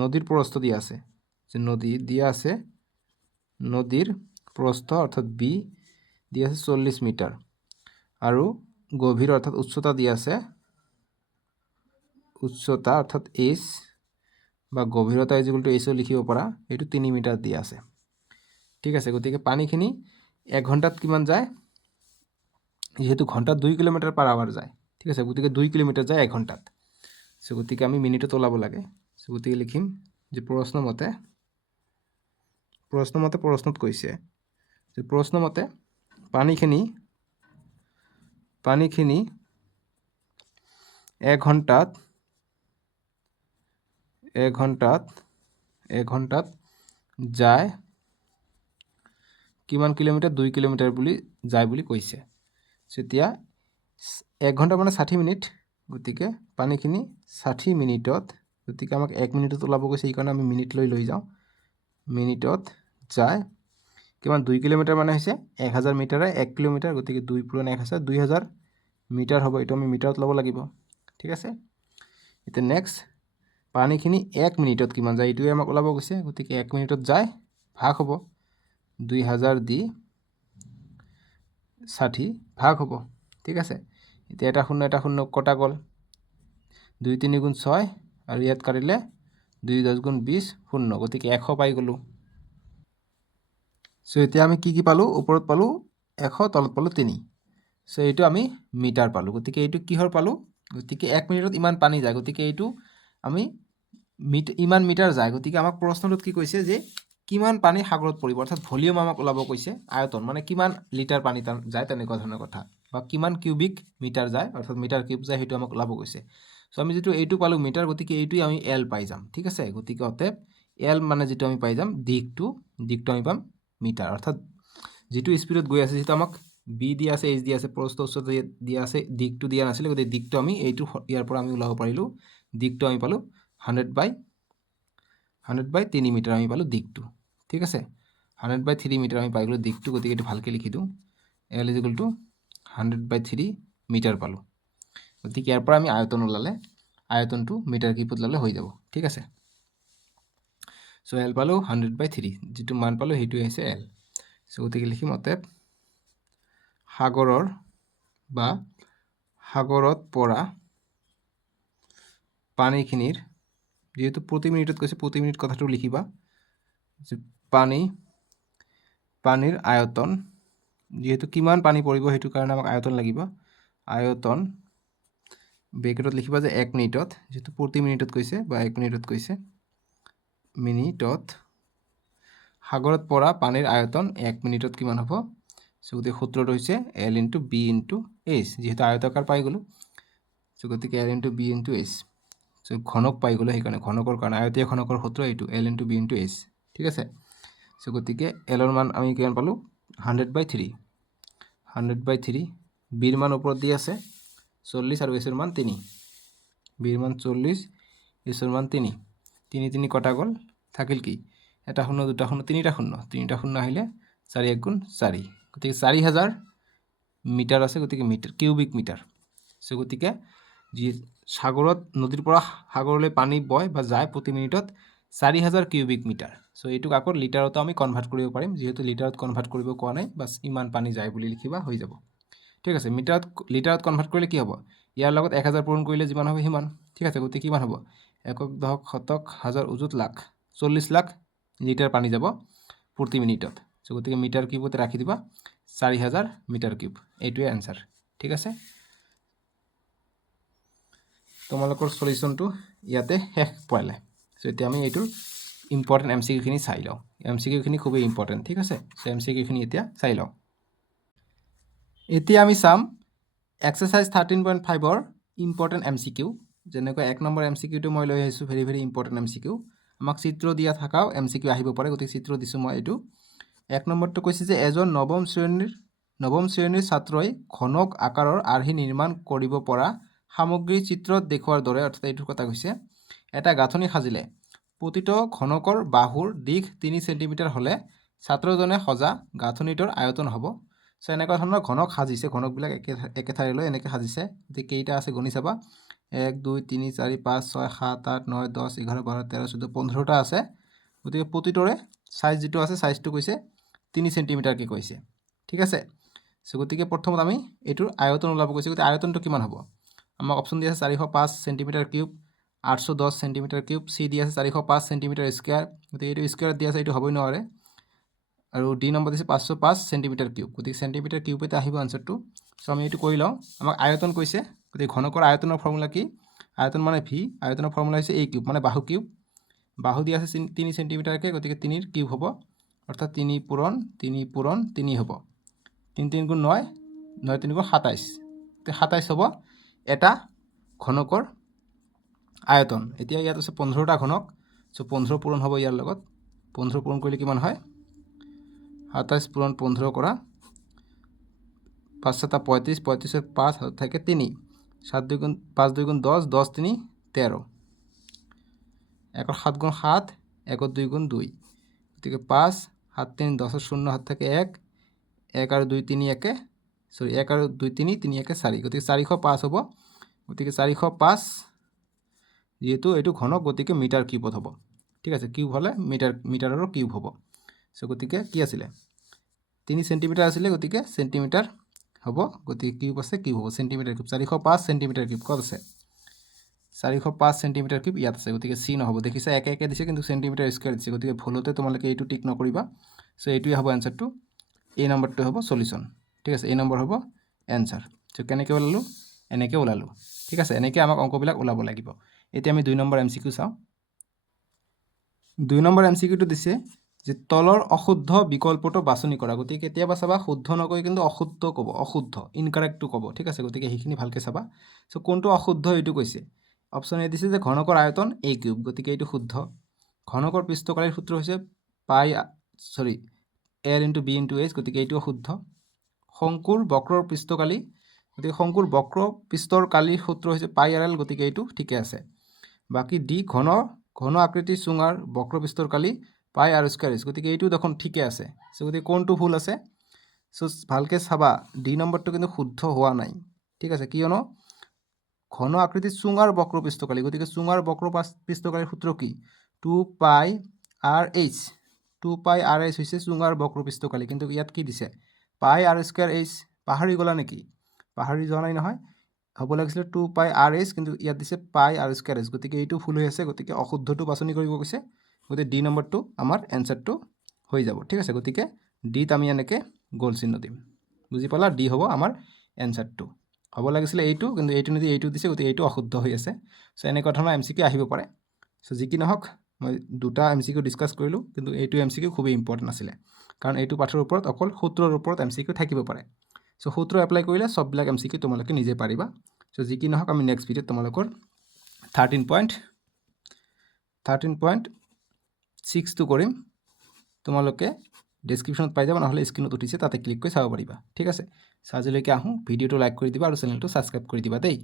নদীৰ প্ৰস্থ দিয়া আছে, যে নদী দিয়া আছে, নদীৰ প্ৰস্থ অৰ্থাৎ বি দিয়া আছে 40 মিটাৰ, আৰু গভীৰ অৰ্থাৎ উচ্চতা দিয়া আছে, উচ্চতা অৰ্থাৎ এইচ বা গভীৰতা ইকুৱেল এইচও লিখিব পাৰা, এইটো 3 মিটাৰ দিয়া আছে। ঠিক আছে, গতিকে পানীখিনি 1 ঘণ্টাত কিমান যায়? যিহেতু ঘণ্টাত 2 কিলোমিটাৰ পাৰ আৱাৰ যায়। ঠিক আছে, গতিকে 2 কিলোমিটাৰ যায় 1 ঘণ্টাত। চ' গতিকে আমি মিনিটত ওলাব লাগে। চ' গতিকে লিখিম যে প্ৰশ্নমতে প্ৰশ্নত কৈছে যে প্ৰশ্নমতে পানীখিনি 1 ঘণ্টাত যায় কিমান কিলোমিটাৰ? 2 কিলোমিটাৰ বুলি যায় বুলি কৈছে। এতিয়া 1 ঘণ্টা মানে 60 মিনিট, গতিকে পানীখিনি 60 মিনিটত, গতিকে আমাক 1 মিনিটত ওলাব কৈছে, সেইকাৰণে আমি মিনিট লৈ যাওঁ। মিনিটত যায় কিমান? 2 কিলোমিটাৰ মানে হৈছে 1000 মিটাৰে 1 কিলোমিটাৰ, গতিকে 2 পূৰণ 1000, 2000 মিটাৰ হ'ব। এইটো আমি মিটাৰত ল'ব লাগিব। ঠিক আছে, এতিয়া নেক্সট পানীখিনি 1 মিনিটত কিমান যায় এইটোৱে আমাক ওলাব কৈছে। গতিকে 1 মিনিটত যায় ভাগ হ'ব 2000 দি 60 ভাগ হ'ব ঠিক আছে এতিয়া এটা শূন্য কটা গ'ল 2 3 গুণ 6 আৰু ইয়াত কাটিলে 2 10 গুণ 20 শূন্য গতিকে 100 পাই গ'লো সো এতিয়া আমি কি পালো ওপৰত পালো 100 তলত পালো 3 সো এইটো আমি মিটাৰ পালো গতিকে এইটো কিহৰ পালো গতিকে 1 মিনিটত ইমান পানী যায় গতিকে এইটো আমি ইমান মিটাৰ যায় গতিকে আমাক প্ৰশ্নটোত কি কৈছে যে কিমান পানী সাগৰত পৰিব অৰ্থাৎ ভলিউম আমাক ওলাব কৈছে আয়তন মানে কিমান লিটাৰ পানী যায় তেনেকুৱা ধৰণৰ কথা বা কিমান কিউবিক মিটাৰ যায় অৰ্থাৎ মিটাৰ কিউব যায় সেইটো আমাক ওলাব কৈছে সো আমি যেটো এইটো পালো মিটাৰ গতিকে এইটোই আমি এল পাই যাম ঠিক আছে গতিকে অতএব এল মানে যেটো আমি পাই যাম দিকটো আমি পাম মিটাৰ অৰ্থাৎ যেটো স্পিডত গৈ আছে যেটো আমাক বি দিয়া আছে এইচ দিয়া আছে প্ৰস্থ উচ্চতা দিয়া আছে দিকটো দিয়া নাছিল গতিকে দিকটো আমি এইটো ইয়াৰ পৰা আমি ওলাব পাৰিলো দিকটো আমি পালো 100/3 মিটাৰ আমি পালো দিকটো ঠিক আছে 100/3 মিটাৰ আমি পাই গলো দিকটো গতিকে এটো ভালকে লিখি দিও L = 100/3 মিটাৰ পালো গতিকে ইয়াৰ পৰা আমি আয়তন ওলালে আয়তনটো মিটাৰ কিউবত ললে হৈ যাব ঠিক আছে সো L পালো 100/3 যেটো মান পালো হেতু হৈছে L সো গতিকে লিখিম অতএব সাগৰত পৰা পানীখিনিৰ যেহেতু প্ৰতি মিনিটত কৈছে প্ৰতি মিনিট কথাটো লিখিবা যে পানীৰ আয়তন যেহেতু কিমান পানী পৰিব হেতু কাৰণে আমাক আয়তন লাগিব আয়তন ব্ৰেকেটত লিখিবা যে 1 মিনিটত যেহেতু প্ৰতি মিনিটত কৈছে বা 1 মিনিটত কৈছে মিনিটত সাগৰত পৰা পানীৰ আয়তন 1 মিনিটত কিমান হ'ব সো গতিকে সূত্ৰটো হৈছে L * B * H যেহেতু আয়তাকাৰ পাই গলো সো গতিকে L * B * H সো ঘনক পাই গলো সেই কাৰণে ঘনকৰ কাৰণে আয়তীয় ঘনকৰ সূত্ৰ এইটো L * B * H ঠিক আছে সো গতিকে L ৰ মান আমি কিমান পালো 100/3 B ৰ মান ওপৰত দি আছে 40 আৰু H ৰ মান 3 B ৰ মান 40 H ৰ মান 3 3 3 কটা গ'ল থাকিল কি এটা শূন্য দুটা শূন্য তিনিটা শূন্য আহিলে 4 1 গুণ 4 গতিকে 4000 মিটাৰ আছে গতিকে মিটাৰ কিউবিক মিটাৰ সো গতিকে যি সাগৰত নদীৰ পৰা সাগৰলৈ পানী বয় বা যায় প্ৰতি মিনিটত 4000 কিউবিক মিটাৰ সো এইটোক আকৌ লিটাৰত আমি কনভাৰ্ট কৰিব পাৰিম যেহেতু লিটাৰত কনভাৰ্ট কৰিব কোৱা নাই বাস ইমান পানী যায় বুলি লিখিবা হৈ যাব ঠিক আছে লিটাৰত কনভাৰ্ট কৰিলে কি হ'ব ইয়াৰ লগত 1000 পূৰণ কৰিলে যিমান হবে হিমান ঠিক আছে গতিকে কিমান হ'ব একক দশক শতক হাজাৰ অযুত লাখ 40 লাখ লিটাৰ পানী যাব প্ৰতি মিনিটত সো গতিকে মিটাৰ কিউবতে ৰাখি দিবা 4000 মিটাৰ কিউব এইটোৱে आंसर ঠিক আছে তোমালোকৰ সলিউশনটো ইয়াতে শেষ পালে সো এতিয়া আমি এইটো ইম্পৰ্টেন্ট এমসিকিউ খিনি চাই লও এমসিকিউ খিনি খুবই ইম্পৰ্টেন্ট ঠিক আছে সো এমসিকিউ খিনি এতিয়া চাই লও এতিয়া আমি চাম এক্সাৰসাইজ 13.5 ৰ ইম্পৰ্টেন্ট এমসিকিউ যেনেকৈ 1 নম্বৰ এমসিকিউটো মই লৈ আহিছো ভেৰি ইম্পৰ্টেন্ট এমসিকিউ আমাক চিত্ৰ দিয়া থাকাও এমসিকিউ আহিব পাৰে গতিকে চিত্ৰ দিছো মই এইটো 1 নম্বৰটো কৈছে যে এজন নৱম শ্ৰেণীৰ ছাত্ৰই ঘনক আকাৰৰ আৰ্হি নিৰ্মাণ কৰিব পৰা সামগ্ৰী চিত্ৰত দেখুৱাৰ দৰে অৰ্থাৎ এইটো কথা কৈছে এটা গাঁথনি সাজিলে প্ৰতিটো ঘনকৰ বাহুৰ দিশ 3 সেন্টিমিটাৰ হলে ছাত্ৰজনে সজা গাঁথনিটোৰ আয়তন হ'ব সো এনেকুৱা ধৰণৰ ঘনক সাজিছে ঘনকবিলাক একে ঠাইলৈ এনেকৈ সাজিছে যে কেইটা আছে গণি চাবা 1 2 3 4 5 6 7 8 9 10 11 12 13 14 15টা আছে গতিকে প্ৰতিটোৰে সাইজ যেটো আছে সাইজটো কৈছে 3 সেন্টিমিটাৰ কে কৈছে ঠিক আছে সো গতিকে প্ৰথমত আমি এটোৰ আয়তন ওলাব কৈছে গতিকে আয়তনটো কিমান হ'ব আমাক অপচন দিয়া আছে 405 সেন্টিমিটাৰ কিউব 810 সেন্টিমিটাৰ কিউব সি দিয়া আছে 405 সেন্টিমিটাৰ স্কয়াৰ গতিকে এইটো স্কয়াৰত দিয়া আছে এইটো হ'বই নোৱাৰে আৰু ডি নম্বৰ দিছে 505 সেন্টিমিটাৰ কিউব গতিকে সেন্টিমিটাৰ কিউবতে আহিব আনসাৰটো সো আমি এইটো কৰি লওঁ আমাক আয়তন কৈছে গতিকে ঘনকৰ আয়তনৰ ফৰ্মুলা কি আয়তন মানে ভি আয়তনৰ ফৰ্মুলা হৈছে a কিউব মানে বাহু কিউব বাহু দিয়া আছে 3 সেন্টিমিটাৰ কে গতিকে 3 ৰ কিউব হ'ব অৰ্থাৎ 3 পূৰণ 3 হ'ব 3 3 গুণ 9 9 3 গুণ 27 তে 27 হ'ব এটা ঘনকৰ আয়তন এতিয়া ইয়াত আছে 15টা ঘনক সো 15 পূৰণ হ'ব ইয়াৰ লগত 15 পূৰণ কৰিলে কিমান হয় 27 পূৰণ 15 কৰা 5 7 35 35 এর 5 হাত থাকে 3 7 2 গুণ 5 2 গুণ 10 10 3 13 1 7 গুণ 7 1 2 গুণ 2 গতিকে 5 7 3 10 0 হাত থাকে 1 1 আর 2 3 1 সরি 1 আর 2 3 3 1 4 গতিকে 405 হ'ব গতিকে 405 যেহেতু এটো ঘনক গতিকে মিটাৰ কিউবত হ'ব ঠিক আছে কিউব হলে মিটাৰৰ কিউব হ'ব সো গতিকে কি আছিল 3 সেন্টিমিটাৰ আছিল গতিকে সেন্টিমিটাৰ হ'ব গতিকে কিউব আছে কিউব হ'ব চেণ্টিমিটাৰ কিউব 405 চেণ্টিমিটাৰ কিউব ক'ত আছে 405 চেণ্টিমিটাৰ কিউব ইয়াত আছে গতিকে চি নহ'ব দেখিছা একে একে দিছে কিন্তু চেণ্টিমিটাৰ স্কুৱেৰ দিছে গতিকে ভুলতে তোমালোকে এইটো টিক নকৰিবা চ' এইটোৱে হ'ব এনচাৰটো এই নম্বৰটো হ'ব সলিউশ্যন ঠিক আছে এই নম্বৰ হ'ব এনচাৰ চ' কেনেকৈ ওলালোঁ এনেকৈ ওলালোঁ ঠিক আছে এনেকৈ আমাক অংকবিলাক ওলাব লাগিব এতিয়া আমি 2 নম্বৰ MCQ চাওঁ 2 নম্বৰ MCQটো দিছে যে তলৰ অশুদ্ধ বিকল্পটো বাছনি কৰা গতিকে কেতিয়াবা চাবা শুদ্ধ নকৈ কিন্তু অশুদ্ধ ক'ব অশুদ্ধ ইনকাৰেক্টটো ক'ব ঠিক আছে গতিকে সেইখিনি ভালকৈ চাবা চ' কোনটো অশুদ্ধ এইটো কৈছে অপশ্যন এ দিছে যে ঘনকৰ আয়তন a কিউব গতিকে এইটো শুদ্ধ ঘনকৰ পৃষ্ঠকালীৰ সূত্ৰ হৈছে L × B × H গতিকে এইটো শুদ্ধ শংকুৰ বক্ৰৰ পৃষ্ঠকালী গতিকে শংকুৰ বক্ৰ পৃষ্ঠৰ কালীৰ সূত্ৰ হৈছে πr/l গতিকে এইটো ঠিকে আছে বাকী ডি ঘন আকৃতিৰ চুঙাৰ বক্ৰ পৃষ্ঠৰ কালী πr²h গতিকে এইটো দেখোন ঠিকে আছে চ' গতিকে কোনটো ভুল আছে চ' ভালকৈ চাবা ডি নম্বৰটো কিন্তু শুদ্ধ হোৱা নাই ঠিক আছে কিয়নো ঘন আকৃতিৰ চুঙাৰ বক্ৰ পৃষ্ঠকালী গতিকে চুঙাৰ বক্ৰ পৃষ্ঠকালীৰ সূত্ৰ কি 2πr/h 2πr/h হৈছে চুঙাৰ বক্ৰ পৃষ্ঠকালী কিন্তু ইয়াত কি দিছে πr²h পাহৰি গ'লা নেকি পাহৰি যোৱা নাই নহয় হ'ব লাগিছিলে 2πr/h কিন্তু ইয়াত দিছে πr²h গতিকে এইটো ভুল হৈ আছে গতিকে অশুদ্ধটো বাছনি কৰিব কৈছে গতিকে ডি নম্বৰটো আমাৰ এনচাৰটো হৈ যাব ঠিক আছে গতিকে ডিত আমি এনেকৈ গ'ল চিহ্ন দিম বুজি পালা ডি হ'ব আমাৰ এনচাৰটো হ'ব লাগিছিলে এইটো কিন্তু এইটো নিদি এইটো দিছে গতিকে এইটো অশুদ্ধ হৈ আছে চ' এনেকুৱা ধৰণৰ MCQ আহিব পাৰে চ' যি কি নহওক মই দুটা MCQ ডিছকাছ কৰিলোঁ কিন্তু এইটো MCQ খুবেই ইম্পৰ্টেণ্ট আছিলে কাৰণ এইটো পাঠৰ ওপৰত অকল সূত্ৰৰ ওপৰত MCQ থাকিব পাৰে চ' সূত্ৰ এপ্লাই কৰিলে সববিলাক MCQ তোমালোকে নিজে পাৰিবা চ' যি কি নহওক আমি নেক্সট ভিডিঅ'ত তোমালোকৰ 13.6টো কৰিম তোমালোকে ডেছক্ৰিপশ্যনত পাই যাবা নহ'লে স্ক্ৰীনত উঠিছে তাতে ক্লিক কৰি চাব পাৰিবা ঠিক আছে চ' আজিলৈকে আহোঁ ভিডিঅ'টো লাইক কৰি দিবা আৰু চেনেলটো ছাবস্ক্ৰাইব কৰি দিবা দেই